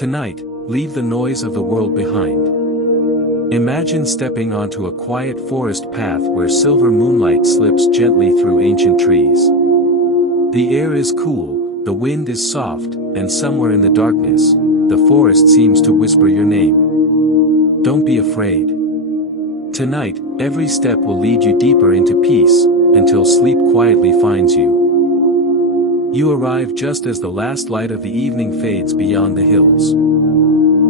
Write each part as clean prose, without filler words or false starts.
Tonight, leave the noise of the world behind. Imagine stepping onto a quiet forest path where silver moonlight slips gently through ancient trees. The air is cool, the wind is soft, and somewhere in the darkness, the forest seems to whisper your name. Don't be afraid. Tonight, every step will lead you deeper into peace, until sleep quietly finds you. You arrive just as the last light of the evening fades beyond the hills.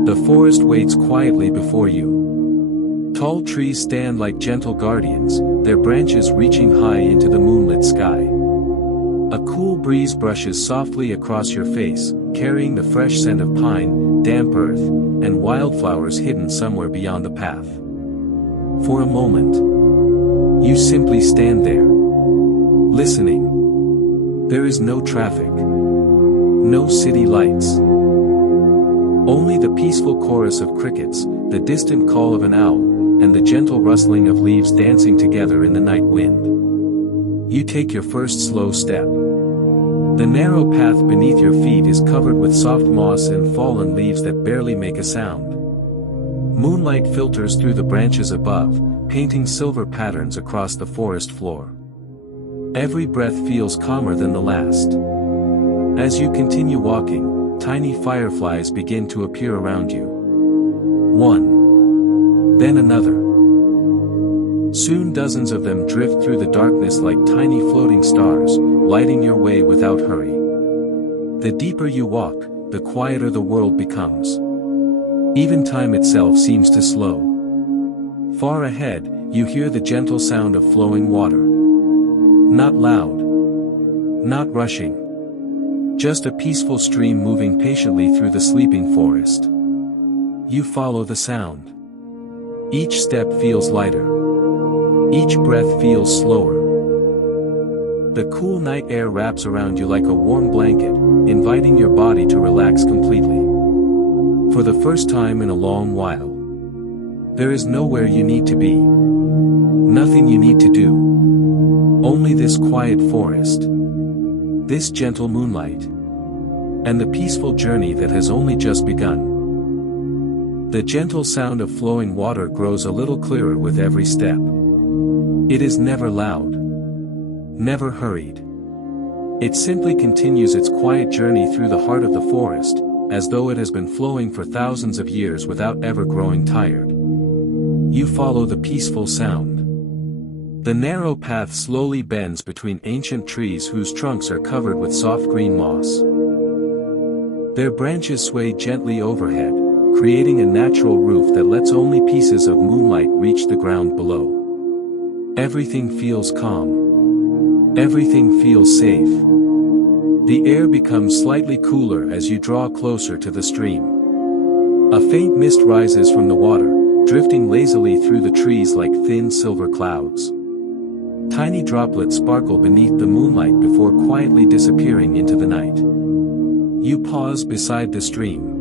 The forest waits quietly before you. Tall trees stand like gentle guardians, their branches reaching high into the moonlit sky. A cool breeze brushes softly across your face, carrying the fresh scent of pine, damp earth, and wildflowers hidden somewhere beyond the path. For a moment, you simply stand there, listening. There is no traffic, no city lights. Only the peaceful chorus of crickets, the distant call of an owl, and the gentle rustling of leaves dancing together in the night wind. You take your first slow step. The narrow path beneath your feet is covered with soft moss and fallen leaves that barely make a sound. Moonlight filters through the branches above, painting silver patterns across the forest floor. Every breath feels calmer than the last. As you continue walking, tiny fireflies begin to appear around you. One. Then another. Soon dozens of them drift through the darkness like tiny floating stars, lighting your way without hurry. The deeper you walk, the quieter the world becomes. Even time itself seems to slow. Far ahead, you hear the gentle sound of flowing water. Not loud. Not rushing. Just a peaceful stream moving patiently through the sleeping forest. You follow the sound. Each step feels lighter. Each breath feels slower. The cool night air wraps around you like a warm blanket, inviting your body to relax completely. For the first time in a long while. There is nowhere you need to be. Nothing you need to do. Only this quiet forest. This gentle moonlight. And the peaceful journey that has only just begun. The gentle sound of flowing water grows a little clearer with every step. It is never loud. Never hurried. It simply continues its quiet journey through the heart of the forest, as though it has been flowing for thousands of years without ever growing tired. You follow the peaceful sound. The narrow path slowly bends between ancient trees whose trunks are covered with soft green moss. Their branches sway gently overhead, creating a natural roof that lets only pieces of moonlight reach the ground below. Everything feels calm. Everything feels safe. The air becomes slightly cooler as you draw closer to the stream. A faint mist rises from the water, drifting lazily through the trees like thin silver clouds. Tiny droplets sparkle beneath the moonlight before quietly disappearing into the night. You pause beside the stream.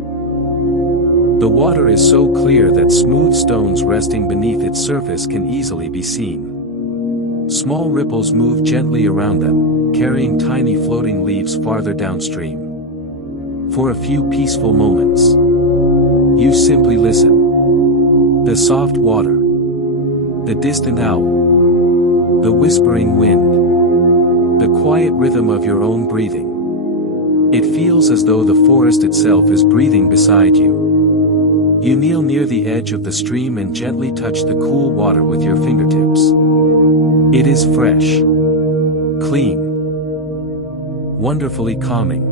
The water is so clear that smooth stones resting beneath its surface can easily be seen. Small ripples move gently around them, carrying tiny floating leaves farther downstream. For a few peaceful moments, you simply listen. The soft water. The distant owl. The whispering wind. The quiet rhythm of your own breathing. It feels as though the forest itself is breathing beside you. You kneel near the edge of the stream and gently touch the cool water with your fingertips. It is fresh. Clean. Wonderfully calming.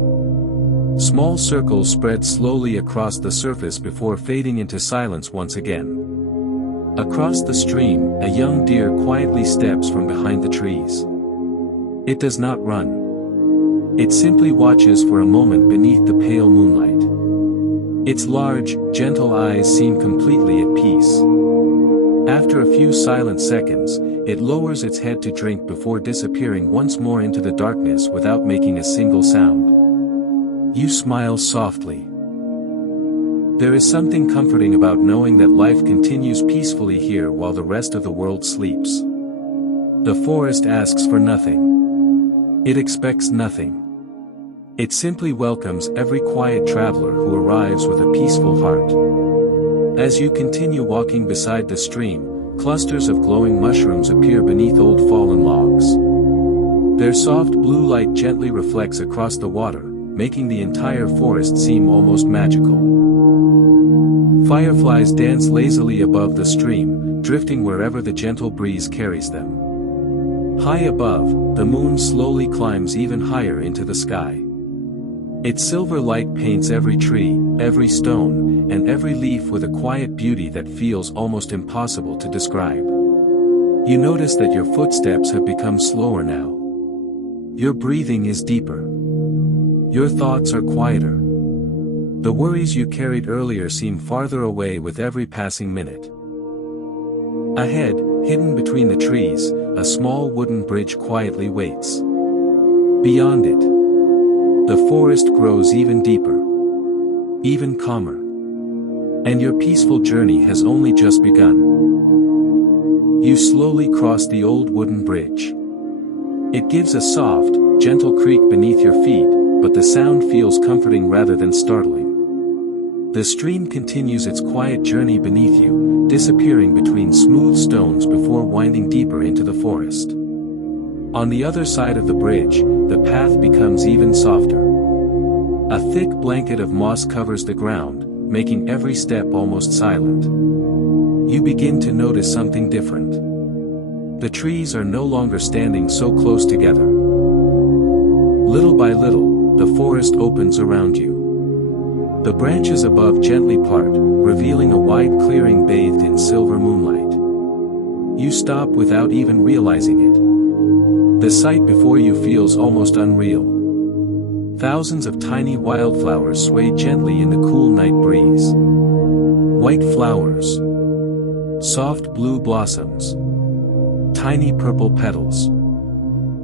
Small circles spread slowly across the surface before fading into silence once again. Across the stream, a young deer quietly steps from behind the trees. It does not run. It simply watches for a moment beneath the pale moonlight. Its large, gentle eyes seem completely at peace. After a few silent seconds, it lowers its head to drink before disappearing once more into the darkness without making a single sound. You smile softly. There is something comforting about knowing that life continues peacefully here while the rest of the world sleeps. The forest asks for nothing. It expects nothing. It simply welcomes every quiet traveler who arrives with a peaceful heart. As you continue walking beside the stream, clusters of glowing mushrooms appear beneath old fallen logs. Their soft blue light gently reflects across the water, making the entire forest seem almost magical. Fireflies dance lazily above the stream, drifting wherever the gentle breeze carries them. High above, the moon slowly climbs even higher into the sky. Its silver light paints every tree, every stone, and every leaf with a quiet beauty that feels almost impossible to describe. You notice that your footsteps have become slower now. Your breathing is deeper. Your thoughts are quieter. The worries you carried earlier seem farther away with every passing minute. Ahead, hidden between the trees, a small wooden bridge quietly waits. Beyond it, the forest grows even deeper, even calmer. And your peaceful journey has only just begun. You slowly cross the old wooden bridge. It gives a soft, gentle creak beneath your feet, but the sound feels comforting rather than startling. The stream continues its quiet journey beneath you, disappearing between smooth stones before winding deeper into the forest. On the other side of the bridge, the path becomes even softer. A thick blanket of moss covers the ground, making every step almost silent. You begin to notice something different. The trees are no longer standing so close together. Little by little, the forest opens around you. The branches above gently part, revealing a wide clearing bathed in silver moonlight. You stop without even realizing it. The sight before you feels almost unreal. Thousands of tiny wildflowers sway gently in the cool night breeze. White flowers. Soft blue blossoms. Tiny purple petals.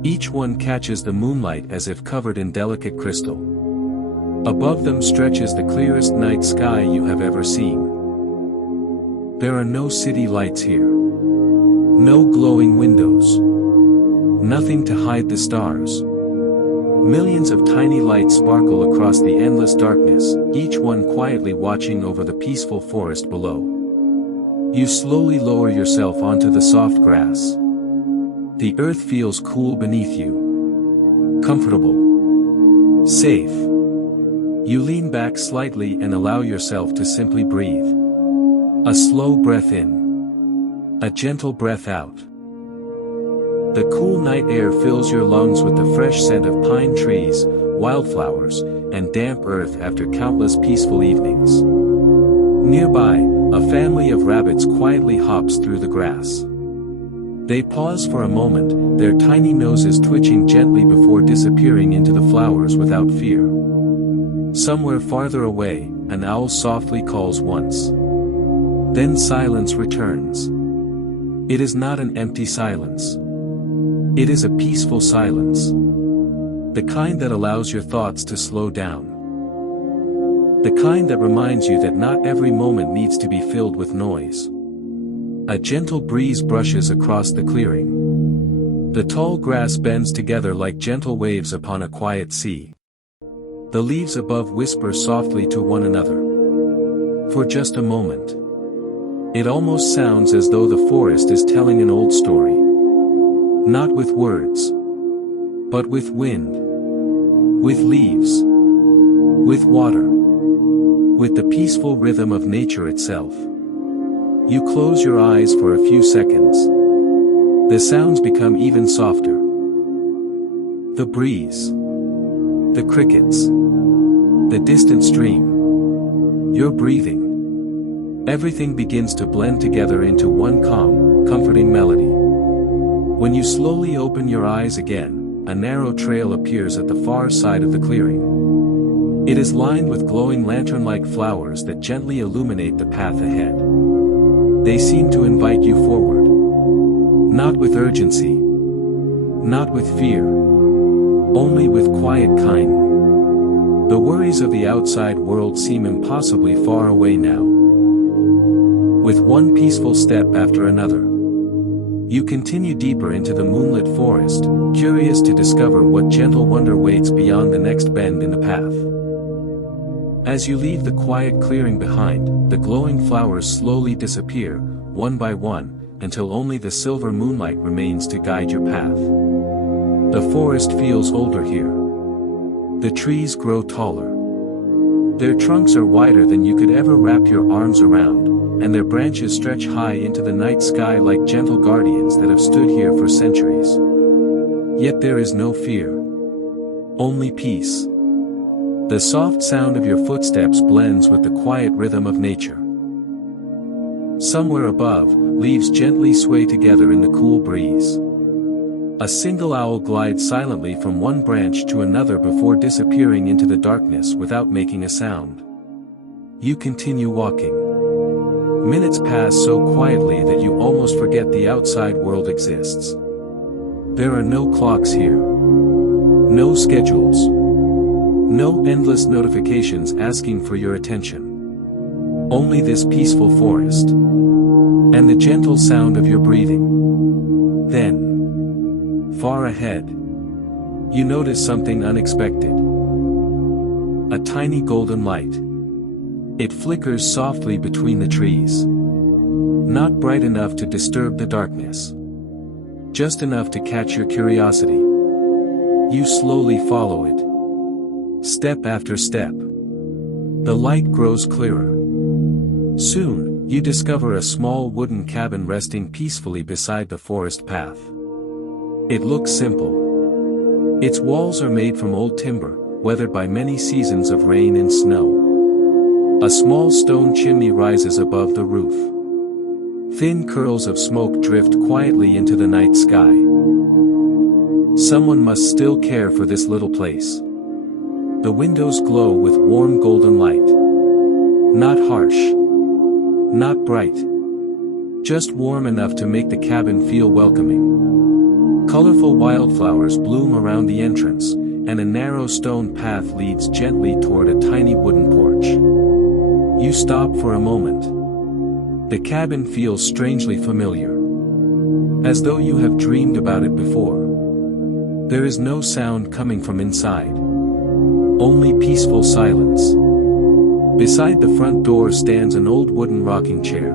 Each one catches the moonlight as if covered in delicate crystal. Above them stretches the clearest night sky you have ever seen. There are no city lights here. No glowing windows. Nothing to hide the stars. Millions of tiny lights sparkle across the endless darkness, each one quietly watching over the peaceful forest below. You slowly lower yourself onto the soft grass. The earth feels cool beneath you. Comfortable. Safe. You lean back slightly and allow yourself to simply breathe. A slow breath in. A gentle breath out. The cool night air fills your lungs with the fresh scent of pine trees, wildflowers, and damp earth after countless peaceful evenings. Nearby, a family of rabbits quietly hops through the grass. They pause for a moment, their tiny noses twitching gently before disappearing into the flowers without fear. Somewhere farther away, an owl softly calls once. Then silence returns. It is not an empty silence. It is a peaceful silence. The kind that allows your thoughts to slow down. The kind that reminds you that not every moment needs to be filled with noise. A gentle breeze brushes across the clearing. The tall grass bends together like gentle waves upon a quiet sea. The leaves above whisper softly to one another. For just a moment. It almost sounds as though the forest is telling an old story. Not with words. But with wind. With leaves. With water. With the peaceful rhythm of nature itself. You close your eyes for a few seconds. The sounds become even softer. The breeze. The crickets. The distant stream. Your breathing. Everything begins to blend together into one calm, comforting melody. When you slowly open your eyes again, a narrow trail appears at the far side of the clearing. It is lined with glowing lantern-like flowers that gently illuminate the path ahead. They seem to invite you forward. Not with urgency. Not with fear. Only with quiet kindness. The worries of the outside world seem impossibly far away now. With one peaceful step after another. You continue deeper into the moonlit forest, curious to discover what gentle wonder waits beyond the next bend in the path. As you leave the quiet clearing behind, the glowing flowers slowly disappear, one by one, until only the silver moonlight remains to guide your path. The forest feels older here. The trees grow taller. Their trunks are wider than you could ever wrap your arms around, and their branches stretch high into the night sky like gentle guardians that have stood here for centuries. Yet there is no fear. Only peace. The soft sound of your footsteps blends with the quiet rhythm of nature. Somewhere above, leaves gently sway together in the cool breeze. A single owl glides silently from one branch to another before disappearing into the darkness without making a sound. You continue walking. Minutes pass so quietly that you almost forget the outside world exists. There are no clocks here. No schedules. No endless notifications asking for your attention. Only this peaceful forest. And the gentle sound of your breathing. Then, far ahead, you notice something unexpected. A tiny golden light. It flickers softly between the trees. Not bright enough to disturb the darkness. Just enough to catch your curiosity. You slowly follow it. Step after step. The light grows clearer. Soon, you discover a small wooden cabin resting peacefully beside the forest path. It looks simple. Its walls are made from old timber, weathered by many seasons of rain and snow. A small stone chimney rises above the roof. Thin curls of smoke drift quietly into the night sky. Someone must still care for this little place. The windows glow with warm golden light. Not harsh. Not bright. Just warm enough to make the cabin feel welcoming. Colorful wildflowers bloom around the entrance, and a narrow stone path leads gently toward a tiny wooden porch. You stop for a moment. The cabin feels strangely familiar. As though you have dreamed about it before. There is no sound coming from inside. Only peaceful silence. Beside the front door stands an old wooden rocking chair.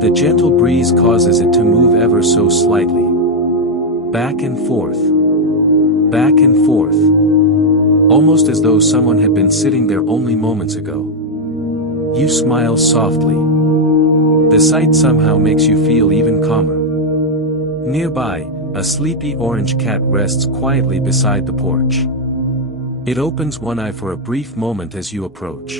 The gentle breeze causes it to move ever so slightly. Back and forth. Back and forth. Almost as though someone had been sitting there only moments ago. You smile softly. The sight somehow makes you feel even calmer. Nearby, a sleepy orange cat rests quietly beside the porch. It opens one eye for a brief moment as you approach.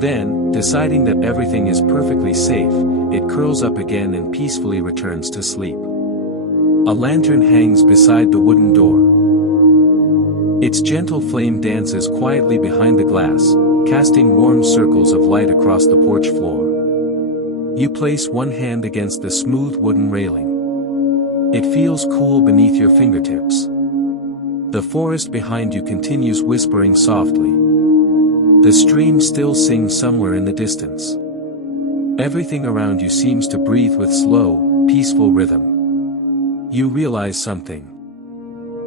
Then, deciding that everything is perfectly safe, it curls up again and peacefully returns to sleep. A lantern hangs beside the wooden door. Its gentle flame dances quietly behind the glass, casting warm circles of light across the porch floor. You place one hand against the smooth wooden railing. It feels cool beneath your fingertips. The forest behind you continues whispering softly. The stream still sings somewhere in the distance. Everything around you seems to breathe with slow, peaceful rhythm. You realize something.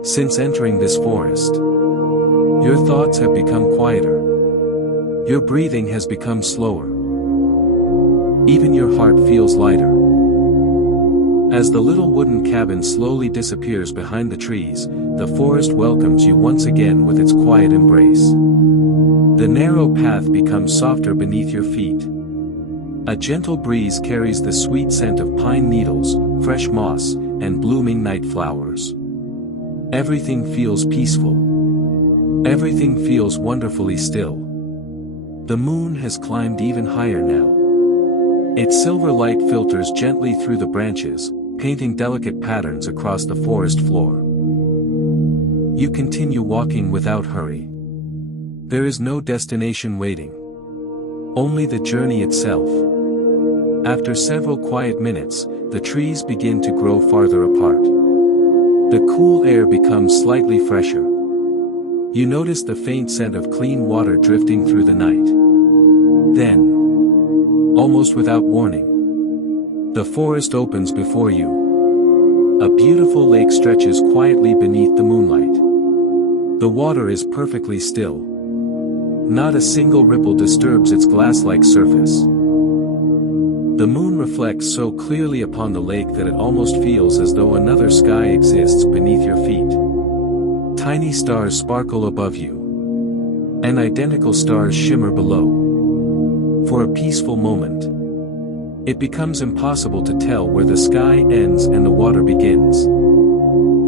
Since entering this forest, your thoughts have become quieter. Your breathing has become slower. Even your heart feels lighter. As the little wooden cabin slowly disappears behind the trees, the forest welcomes you once again with its quiet embrace. The narrow path becomes softer beneath your feet. A gentle breeze carries the sweet scent of pine needles, fresh moss, and blooming night flowers. Everything feels peaceful. Everything feels wonderfully still. The moon has climbed even higher now. Its silver light filters gently through the branches, painting delicate patterns across the forest floor. You continue walking without hurry. There is no destination waiting. Only the journey itself. After several quiet minutes, the trees begin to grow farther apart. The cool air becomes slightly fresher. You notice the faint scent of clean water drifting through the night. Then, almost without warning, The forest opens before you. A beautiful lake stretches quietly beneath the moonlight. The water is perfectly still. Not a single ripple disturbs its glass-like surface. The moon reflects so clearly upon the lake that it almost feels as though another sky exists beneath your feet. Tiny stars sparkle above you. And identical stars shimmer below. For a peaceful moment, it becomes impossible to tell where the sky ends and the water begins.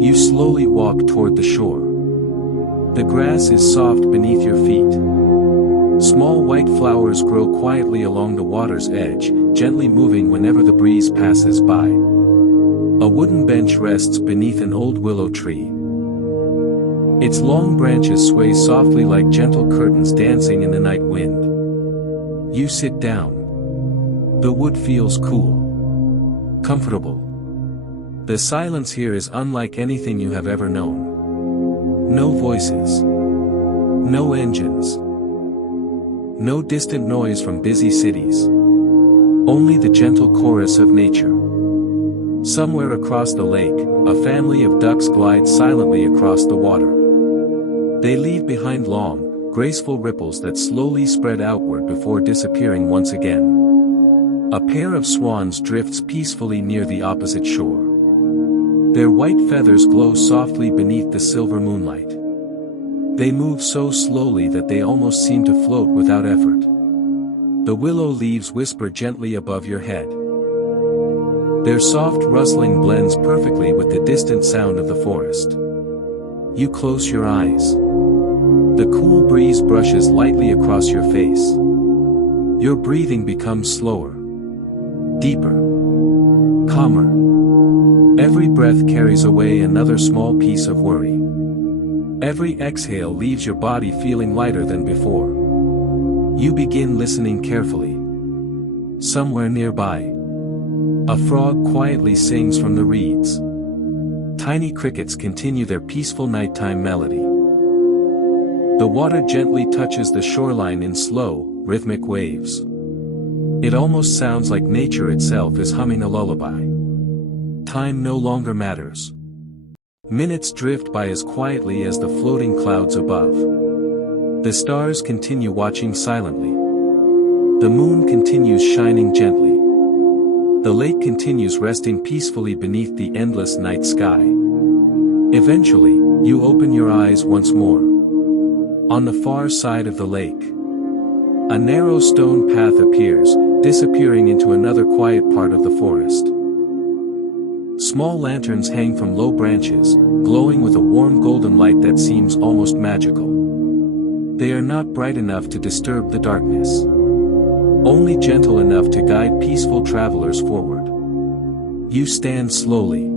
You slowly walk toward the shore. The grass is soft beneath your feet. Small white flowers grow quietly along the water's edge, gently moving whenever the breeze passes by. A wooden bench rests beneath an old willow tree. Its long branches sway softly like gentle curtains dancing in the night wind. You sit down. The wood feels cool. Comfortable. The silence here is unlike anything you have ever known. No voices. No engines. No distant noise from busy cities. Only the gentle chorus of nature. Somewhere across the lake, a family of ducks glides silently across the water. They leave behind long, graceful ripples that slowly spread outward before disappearing once again. A pair of swans drifts peacefully near the opposite shore. Their white feathers glow softly beneath the silver moonlight. They move so slowly that they almost seem to float without effort. The willow leaves whisper gently above your head. Their soft rustling blends perfectly with the distant sound of the forest. You close your eyes. The cool breeze brushes lightly across your face. Your breathing becomes slower, deeper, calmer. Every breath carries away another small piece of worry. Every exhale leaves your body feeling lighter than before. You begin listening carefully. Somewhere nearby, a frog quietly sings from the reeds. Tiny crickets continue their peaceful nighttime melody. The water gently touches the shoreline in slow, rhythmic waves. It almost sounds like nature itself is humming a lullaby. Time no longer matters. Minutes drift by as quietly as the floating clouds above. The stars continue watching silently. The moon continues shining gently. The lake continues resting peacefully beneath the endless night sky. Eventually, you open your eyes once more. On the far side of the lake, a narrow stone path appears, disappearing into another quiet part of the forest. Small lanterns hang from low branches, glowing with a warm golden light that seems almost magical. They are not bright enough to disturb the darkness. Only gentle enough to guide peaceful travelers forward. You stand slowly,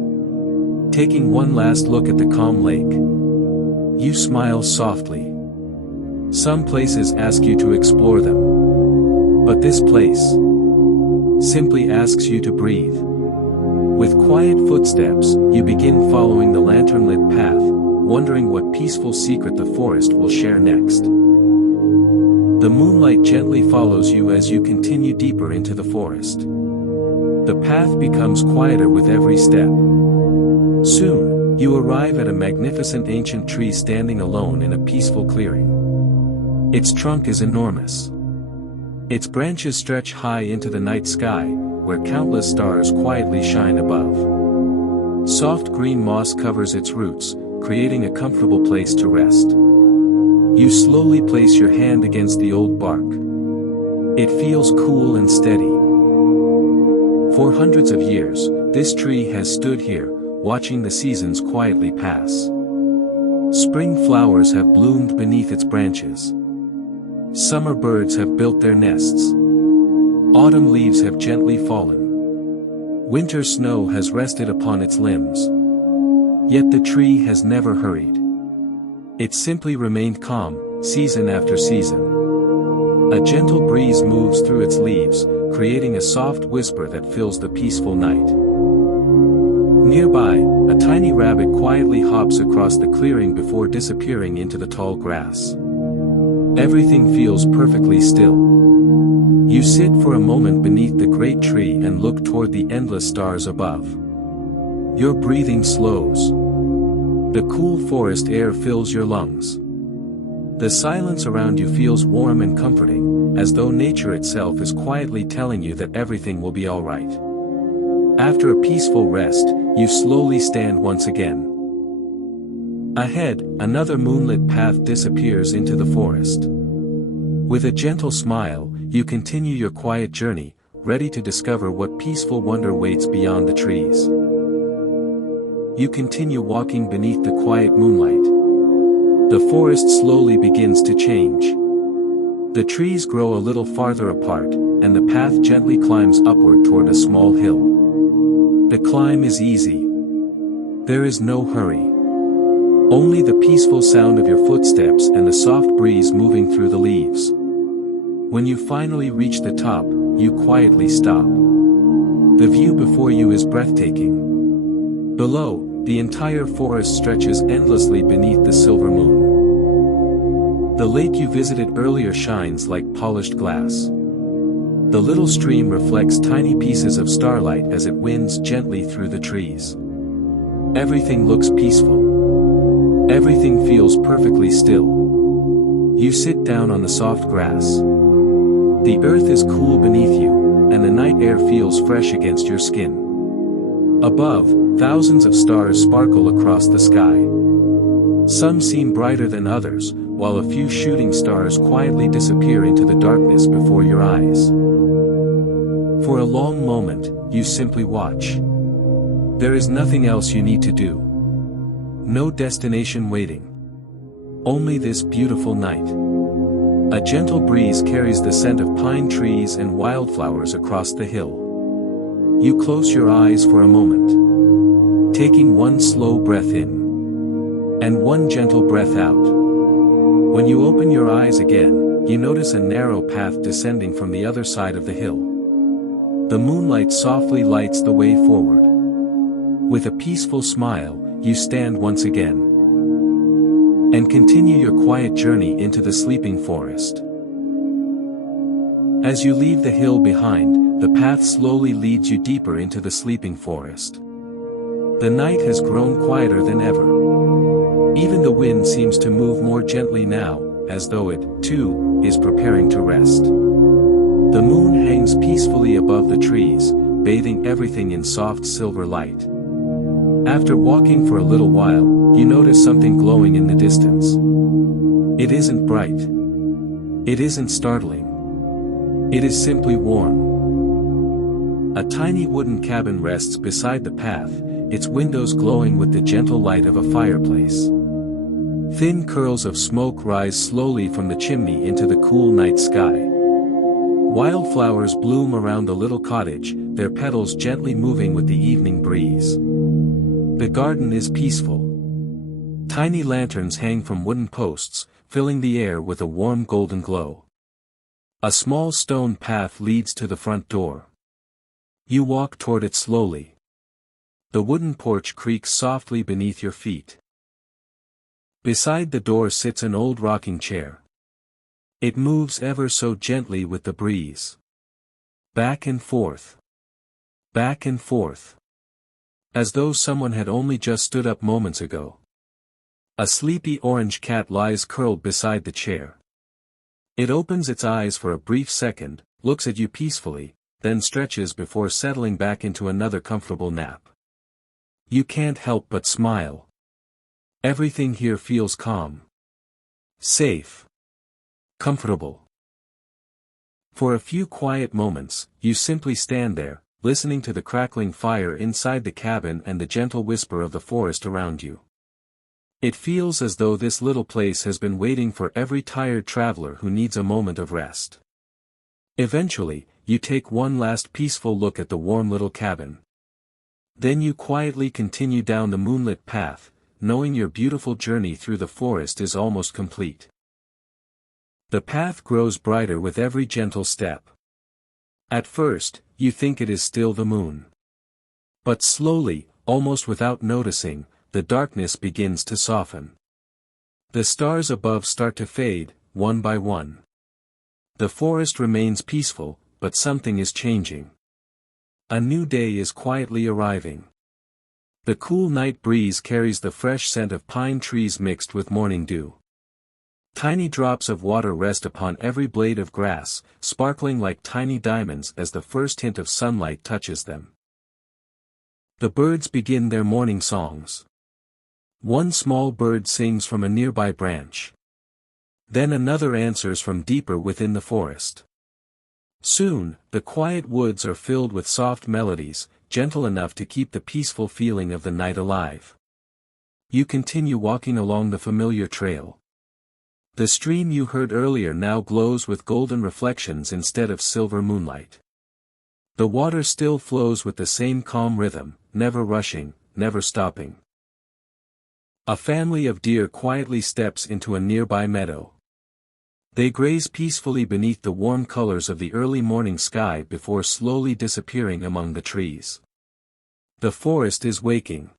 taking one last look at the calm lake. You smile softly. Some places ask you to explore them. But this place simply asks you to breathe. With quiet footsteps, you begin following the lantern-lit path, wondering what peaceful secret the forest will share next. The moonlight gently follows you as you continue deeper into the forest. The path becomes quieter with every step. Soon, you arrive at a magnificent ancient tree standing alone in a peaceful clearing. Its trunk is enormous. Its branches stretch high into the night sky, where countless stars quietly shine above. Soft green moss covers its roots, creating a comfortable place to rest. You slowly place your hand against the old bark. It feels cool and steady. For hundreds of years, this tree has stood here, watching the seasons quietly pass. Spring flowers have bloomed beneath its branches. Summer birds have built their nests. Autumn leaves have gently fallen. Winter snow has rested upon its limbs. Yet the tree has never hurried. It simply remained calm, season after season. A gentle breeze moves through its leaves, creating a soft whisper that fills the peaceful night. Nearby, a tiny rabbit quietly hops across the clearing before disappearing into the tall grass. Everything feels perfectly still. You sit for a moment beneath the great tree and look toward the endless stars above. Your breathing slows. The cool forest air fills your lungs. The silence around you feels warm and comforting, as though nature itself is quietly telling you that everything will be alright. After a peaceful rest, you slowly stand once again. Ahead, another moonlit path disappears into the forest. With a gentle smile, you continue your quiet journey, ready to discover what peaceful wonder waits beyond the trees. You continue walking beneath the quiet moonlight. The forest slowly begins to change. The trees grow a little farther apart, and the path gently climbs upward toward a small hill. The climb is easy. There is no hurry. Only the peaceful sound of your footsteps and the soft breeze moving through the leaves. When you finally reach the top, you quietly stop. The view before you is breathtaking. Below, the entire forest stretches endlessly beneath the silver moon. The lake you visited earlier shines like polished glass. The little stream reflects tiny pieces of starlight as it winds gently through the trees. Everything looks peaceful. Everything feels perfectly still. You sit down on the soft grass. The earth is cool beneath you, and the night air feels fresh against your skin. Above, thousands of stars sparkle across the sky. Some seem brighter than others, while a few shooting stars quietly disappear into the darkness before your eyes. For a long moment, you simply watch. There is nothing else you need to do. No destination waiting. Only this beautiful night. A gentle breeze carries the scent of pine trees and wildflowers across the hill. You close your eyes for a moment, taking one slow breath in, and one gentle breath out. When you open your eyes again, you notice a narrow path descending from the other side of the hill. The moonlight softly lights the way forward. With a peaceful smile, you stand once again, and continue your quiet journey into the sleeping forest. As you leave the hill behind, the path slowly leads you deeper into the sleeping forest. The night has grown quieter than ever. Even the wind seems to move more gently now, as though it, too, is preparing to rest. The moon hangs peacefully above the trees, bathing everything in soft silver light. After walking for a little while, you notice something glowing in the distance. It isn't bright. It isn't startling. It is simply warm. A tiny wooden cabin rests beside the path, its windows glowing with the gentle light of a fireplace. Thin curls of smoke rise slowly from the chimney into the cool night sky. Wildflowers bloom around the little cottage, their petals gently moving with the evening breeze. The garden is peaceful. Tiny lanterns hang from wooden posts, filling the air with a warm golden glow. A small stone path leads to the front door. You walk toward it slowly. The wooden porch creaks softly beneath your feet. Beside the door sits an old rocking chair. It moves ever so gently with the breeze. Back and forth. Back and forth. As though someone had only just stood up moments ago. A sleepy orange cat lies curled beside the chair. It opens its eyes for a brief second, looks at you peacefully, then stretches before settling back into another comfortable nap. You can't help but smile. Everything here feels calm. Safe. Comfortable. For a few quiet moments, you simply stand there, listening to the crackling fire inside the cabin and the gentle whisper of the forest around you. It feels as though this little place has been waiting for every tired traveler who needs a moment of rest. Eventually, you take one last peaceful look at the warm little cabin. Then you quietly continue down the moonlit path, knowing your beautiful journey through the forest is almost complete. The path grows brighter with every gentle step. At first, you think it is still the moon. But slowly, almost without noticing, the darkness begins to soften. The stars above start to fade, one by one. The forest remains peaceful, but something is changing. A new day is quietly arriving. The cool night breeze carries the fresh scent of pine trees mixed with morning dew. Tiny drops of water rest upon every blade of grass, sparkling like tiny diamonds as the first hint of sunlight touches them. The birds begin their morning songs. One small bird sings from a nearby branch. Then another answers from deeper within the forest. Soon, the quiet woods are filled with soft melodies, gentle enough to keep the peaceful feeling of the night alive. You continue walking along the familiar trail. The stream you heard earlier now glows with golden reflections instead of silver moonlight. The water still flows with the same calm rhythm, never rushing, never stopping. A family of deer quietly steps into a nearby meadow. They graze peacefully beneath the warm colors of the early morning sky before slowly disappearing among the trees. The forest is waking.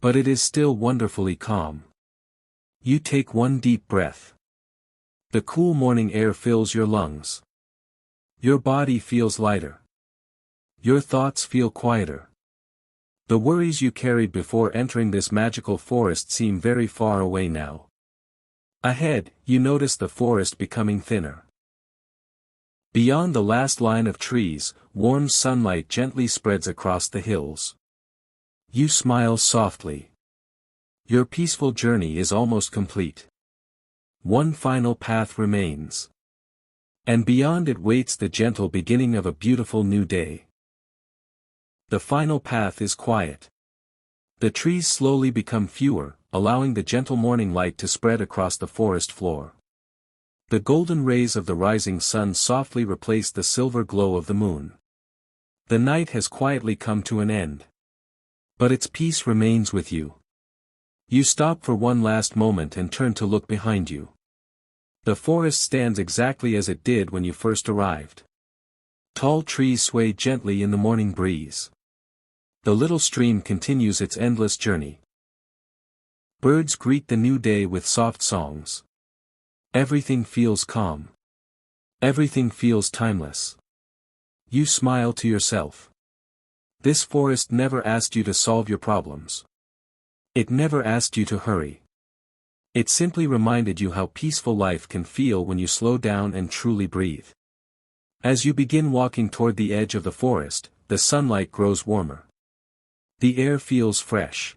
But it is still wonderfully calm. You take one deep breath. The cool morning air fills your lungs. Your body feels lighter. Your thoughts feel quieter. The worries you carried before entering this magical forest seem very far away now. Ahead, you notice the forest becoming thinner. Beyond the last line of trees, warm sunlight gently spreads across the hills. You smile softly. Your peaceful journey is almost complete. One final path remains. And beyond it waits the gentle beginning of a beautiful new day. The final path is quiet. The trees slowly become fewer, allowing the gentle morning light to spread across the forest floor. The golden rays of the rising sun softly replace the silver glow of the moon. The night has quietly come to an end. But its peace remains with you. You stop for one last moment and turn to look behind you. The forest stands exactly as it did when you first arrived. Tall trees sway gently in the morning breeze. The little stream continues its endless journey. Birds greet the new day with soft songs. Everything feels calm. Everything feels timeless. You smile to yourself. This forest never asked you to solve your problems. It never asked you to hurry. It simply reminded you how peaceful life can feel when you slow down and truly breathe. As you begin walking toward the edge of the forest, the sunlight grows warmer. The air feels fresh.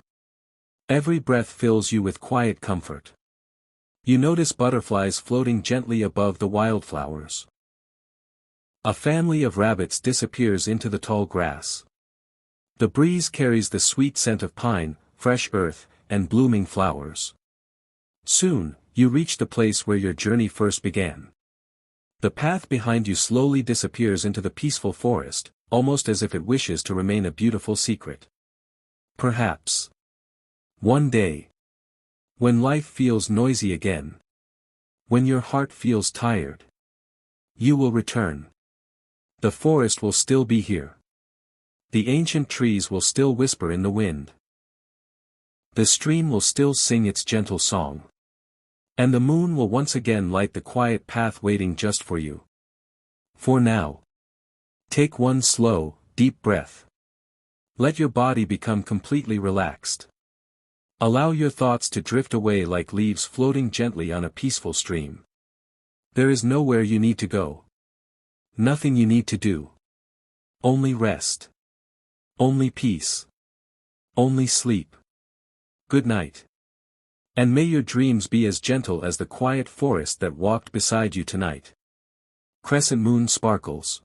Every breath fills you with quiet comfort. You notice butterflies floating gently above the wildflowers. A family of rabbits disappears into the tall grass. The breeze carries the sweet scent of pine, fresh earth, and blooming flowers. Soon, you reach the place where your journey first began. The path behind you slowly disappears into the peaceful forest, almost as if it wishes to remain a beautiful secret. Perhaps. One day. When life feels noisy again. When your heart feels tired. You will return. The forest will still be here. The ancient trees will still whisper in the wind. The stream will still sing its gentle song. And the moon will once again light the quiet path waiting just for you. For now. Take one slow, deep breath. Let your body become completely relaxed. Allow your thoughts to drift away like leaves floating gently on a peaceful stream. There is nowhere you need to go. Nothing you need to do. Only rest. Only peace. Only sleep. Good night. And may your dreams be as gentle as the quiet forest that walked beside you tonight. Crescent moon sparkles.